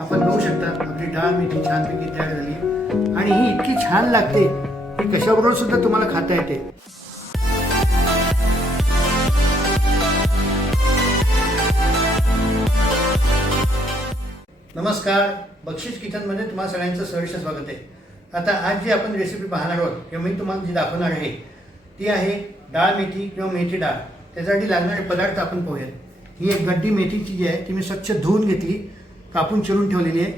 आपण बघू शकता आपली डाळ मेथी छानपैकी तयार झाली. आणि ही इतकी छान लागते की कशाबरोबर सुद्धा तुम्हाला खाता येते. नमस्कार बक्षीस किचनमध्ये तुम्हाला सगळ्यांचं सहर्ष स्वागत आहे. आता आज जी आपण रेसिपी पाहणार आहोत किंवा मी तुम्हाला जी दाखवणार आहे ती आहे डाळ मेथी किंवा मेथी डाळ. त्यासाठी लागणारे पदार्थ आपण पाहूयात. ही एक गड्डी मेथीची जी आहे ती मी स्वच्छ धुवून घेतली. कापून चिरून ठेवलेली आहे.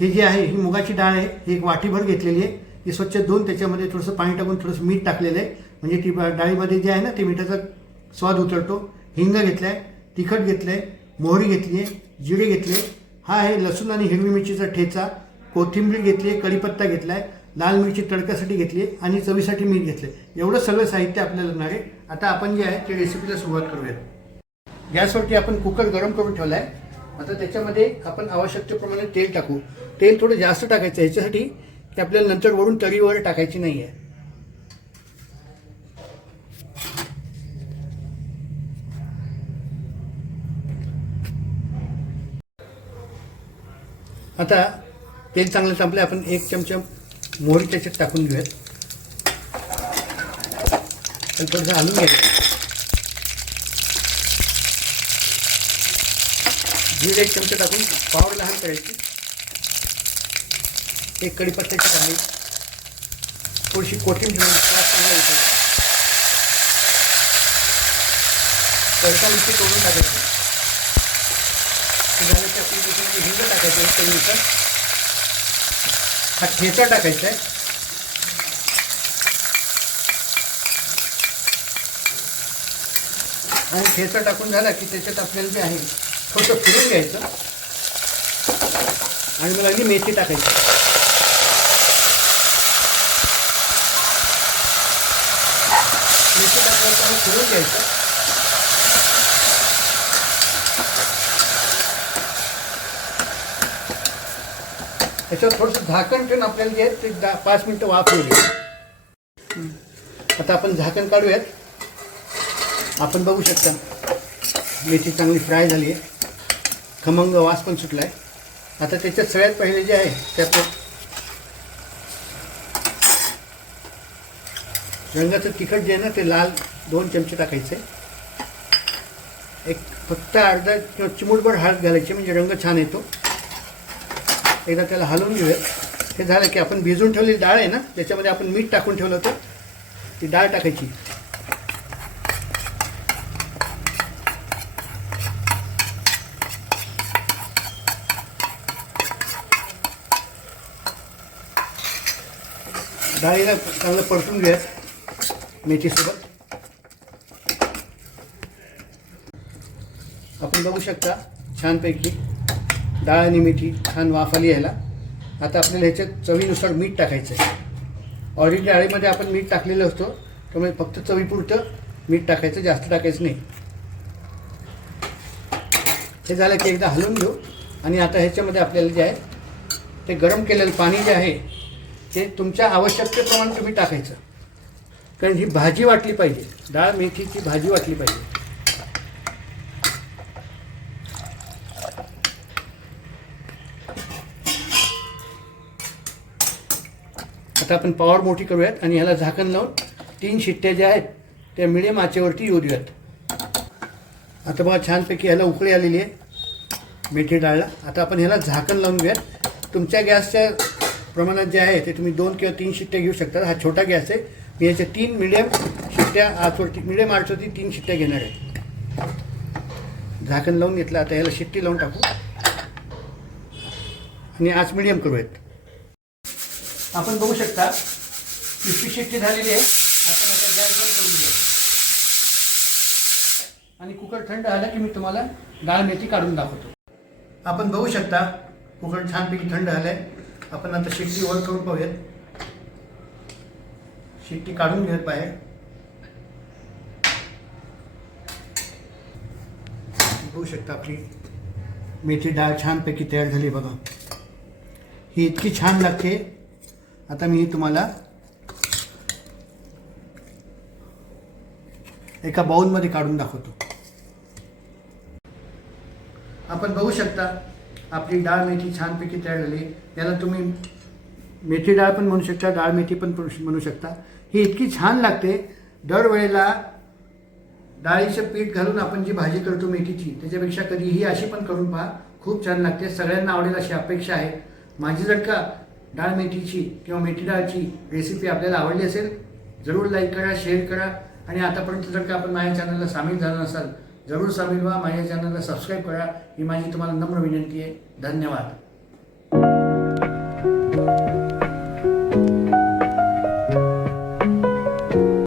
हे जे आहे ही मुगाची डाळ आहे ही एक वाटीभर घेतलेली आहे. ही स्वच्छ धुवून त्याच्यामध्ये थोडंसं पाणी टाकून थोडंसं मीठ टाकलेलं आहे. म्हणजे ती डाळीमध्ये जे आहे ना ते मिठाचा स्वाद उतरतो. हिंग घेतला आहे तिखट घेतलं आहे मोहरी घेतली आहे जिरे घेतले. हा आहे लसूण आणि हिरवी मिरचीचा ठेचा. कोथिंबीर घेतली आहे कढीपत्ता घेतला आहे लाल मिरची तडक्यासाठी घेतली आहे आणि चवीसाठी मीठ घेतलं आहे एवढं सगळं साहित्य आपल्याला लागणार आहे. आता आपण जे आहे ते रेसिपीला सुरुवात करूयात. गॅसवरती आपण कुकर गरम करून ठेवला आहे आता त्याच्यामध्ये आपण आवश्यकतेप्रमाणे तेल टाकू. तेल थोडं जास्त टाकायचं ह्याच्यासाठी याच्यासाठी की आपल्याला नंतर वरून तरी वगैरे टाकायची नाही आहे. आता तेल चांगलं संपलं. आपण एक चमचा मोहरी त्याच्यात टाकून घेऊयात. आणि थोडंसं हलवून घ्यायचं. जीर एक चमचा टाकून पावड लहान करायची. एक कढीपत्त्याची डाळी थोडीशी कोथिंबीर घेऊन चांगला येतो तडका मिरची तोडून टाकायची. झालं की आपली त्याच्यामध्ये हिंग टाकायचं एक हा ठेचा टाकायचा आहे. आणि ठेचा टाकून झाला की त्याच्यात आपल्याला जे आहे थोडंसं फिरून घ्यायचं. आणि मला अगदी मेथी टाकायची. मेथी टाकल्यावर मग फिरून घ्यायचं. त्याच्यावर थोडंसं झाकण ठेवून आपल्याला जे आहे ते दहा पाच मिनटं वाफ आता आपण झाकण काढूयात. आपण बघू शकता मेथी चांगली फ्राय झाली आहे. खमंग वास पण सुटला आहे आता त्याच्यात सगळ्यात पहिले जे आहे ते आपलं रंगाचं तिखट जे आहे ना ते लाल दोन चमचे टाकायचे. एक फक्त अर्धा किंवा चिमूटभर हळद घालायची म्हणजे रंग छान येतो. एकदा त्याला हलवून घेऊयात हे झालं की आपण भिजून ठेवलेली डाळ आहे ना त्याच्यामध्ये आपण मीठ टाकून ठेवलं होतं ती डाळ टाकायची. डाळीला चांगलं परतून घेऊयात मेथीसोबत. आपण बघू शकता छानपैकी डाळ आणि मेथी छान वाफ आली यायला आता आपल्याला ह्याच्यात चवीनुसार मीठ टाकायचं आहे ऑरेंज डाळीमध्ये आपण मीठ टाकलेलं असतो त्यामुळे फक्त चवीपुरतं मीठ टाकायचं जास्त टाकायचं नाही. हे झालं की एकदा हलवून घेऊ. आणि आता ह्याच्यामध्ये आपल्याला जे आहे ते गरम केलेलं पाणी जे आहे ते तुमच्या आवश्यकतेप्रमाणे तुम्ही टाकायचं. कारण ही भाजी वाटली पाहिजे. डाळ मेथीची भाजी वाटली पाहिजे. आता आपण पॉवर मोठी करूयात आणि ह्याला झाकण लावून तीन शिट्ट्या ज्या आहेत त्या मिडियम आचेवरती येऊ देऊयात. आता बघा छानपैकी ह्याला उकळी आलेली आहे मेथी डाळला. आता आपण ह्याला झाकण लावून घेऊयात. तुमच्या गॅसच्या प्रमाणात जे आहे ते तुम्ही दोन किंवा तीन शिट्ट्या घेऊ शकता. हा छोटा गॅस आहे. मी याच्या तीन मिडियम शिट्ट्या आचवरती मिडियम आचवरती तीन शिट्ट्या घेणार आहे. झाकण लावून घेतलं. आता याला शिट्टी लावून टाकू. आणि आज मिडियम करूयात. आपण बघू शकता पिशवी शिट्टी झालेली आहे. आपण आता गॅस बंद करून घेऊ आणि कुकर थंड झाला की मी तुम्हाला डाळ मेथी काढून दाखवतो. आपण बघू शकता कुकर छानपैकी थंड झालंय आपण आता शिट्टी वर करून पाहूयात. शिट्टी काढून घेत बाहेर. बघू शकता आपली. मेथी डाळ छानपैकी तयार झाली बघा. ही इतकी छान लागते. आता मी तुम्हाला एका बाउलमध्ये काढून दाखवतो. आपण बघू शकता आपली डाळ मेथी छानपैकी तयार झाली याला तुम्ही मेथी डाळ पण म्हणू शकता डाळ मेथी पण म्हणू शकता. ही इतकी छान लागते. दरवेळेला डाळीचं पीठ घालून आपण जी भाजी करतो मेथीची त्याच्यापेक्षा कधी ही अशी पण करून पहा. खूप छान लागते. सगळ्यांना आवडेल अशी अपेक्षा आहे. माझी जर का डाळ मेथीची किंवा मेथी डाळची रेसिपी आपल्याला आवडली असेल जरूर लाईक करा शेअर करा. आणि आतापर्यंत जर का आपण माझ्या चॅनलला सामील झाला नसाल जरूर सामील व्हा माझ्या चॅनलला सबस्क्राईब करा. ही माझी तुम्हाला नम्र विनंती आहे. धन्यवाद.